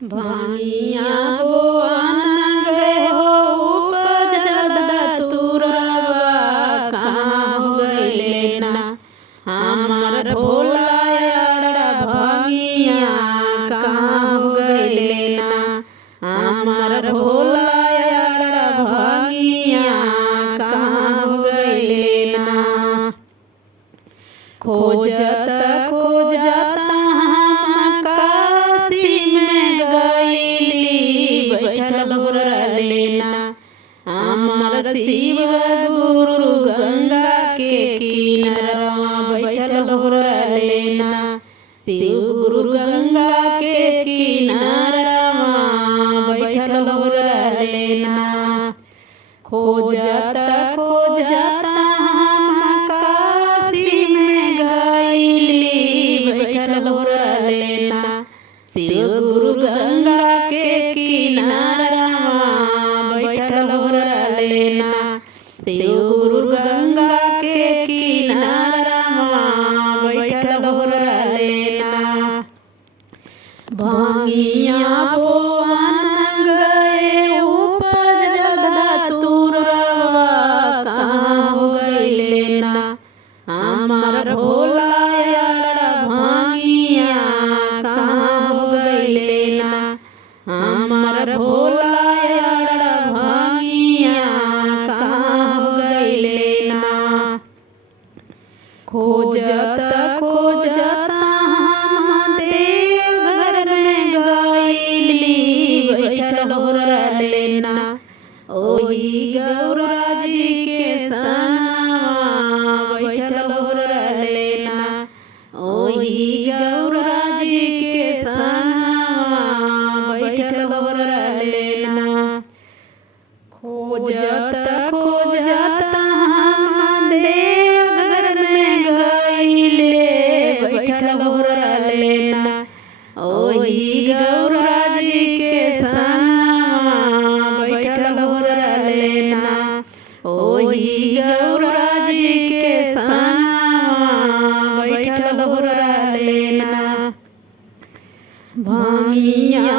भांगिया बोआन गए हो उपज धतूरवा कहाँ हो गइले ना हमार भोला यारा भांगिया कहाँ हो गइले ना हमार भोला यारा भांगिया कहाँ हो गइले ना। खोजत खोजत हम काशी में गइली बैठल हो रहले ना हमर शिव गुरु गंगा के किनारवा बैठल हो रहले ना शिव गुरु गंगा के किनारवा बैठल हो रहले ना। खोजत खोजत हम काशी में गइली बैठल हो रहले ना शिव गुरु गंगा के किनारवा बैठल हो रहले ना शिव गुरु गंगा के किनारवा बैठल हो रहले ना। भांगिया बोआन गए उपज धतूरवा कहाँ हो गइले ना हमार भोला यारा भांगिया कहाँ हो गइले ना हमार भोला यारा भांगिया कहाँ हो गइले ना। खोजत खोजत हम देवघर में गइली बैठल हो रहले ना ओही गौरा जी के संगवा बैठल हो रहले ना ओही गौरा जी के संगवा बैठल हो रहले ना। खोजत खोजत हम देवघर में गइले बैठल हो रहले ना ओही गौरा जी के संगवा बैठल हो रहले ना ओही गौरा जी के संगवा बैठल हो रहले ना। भांगिया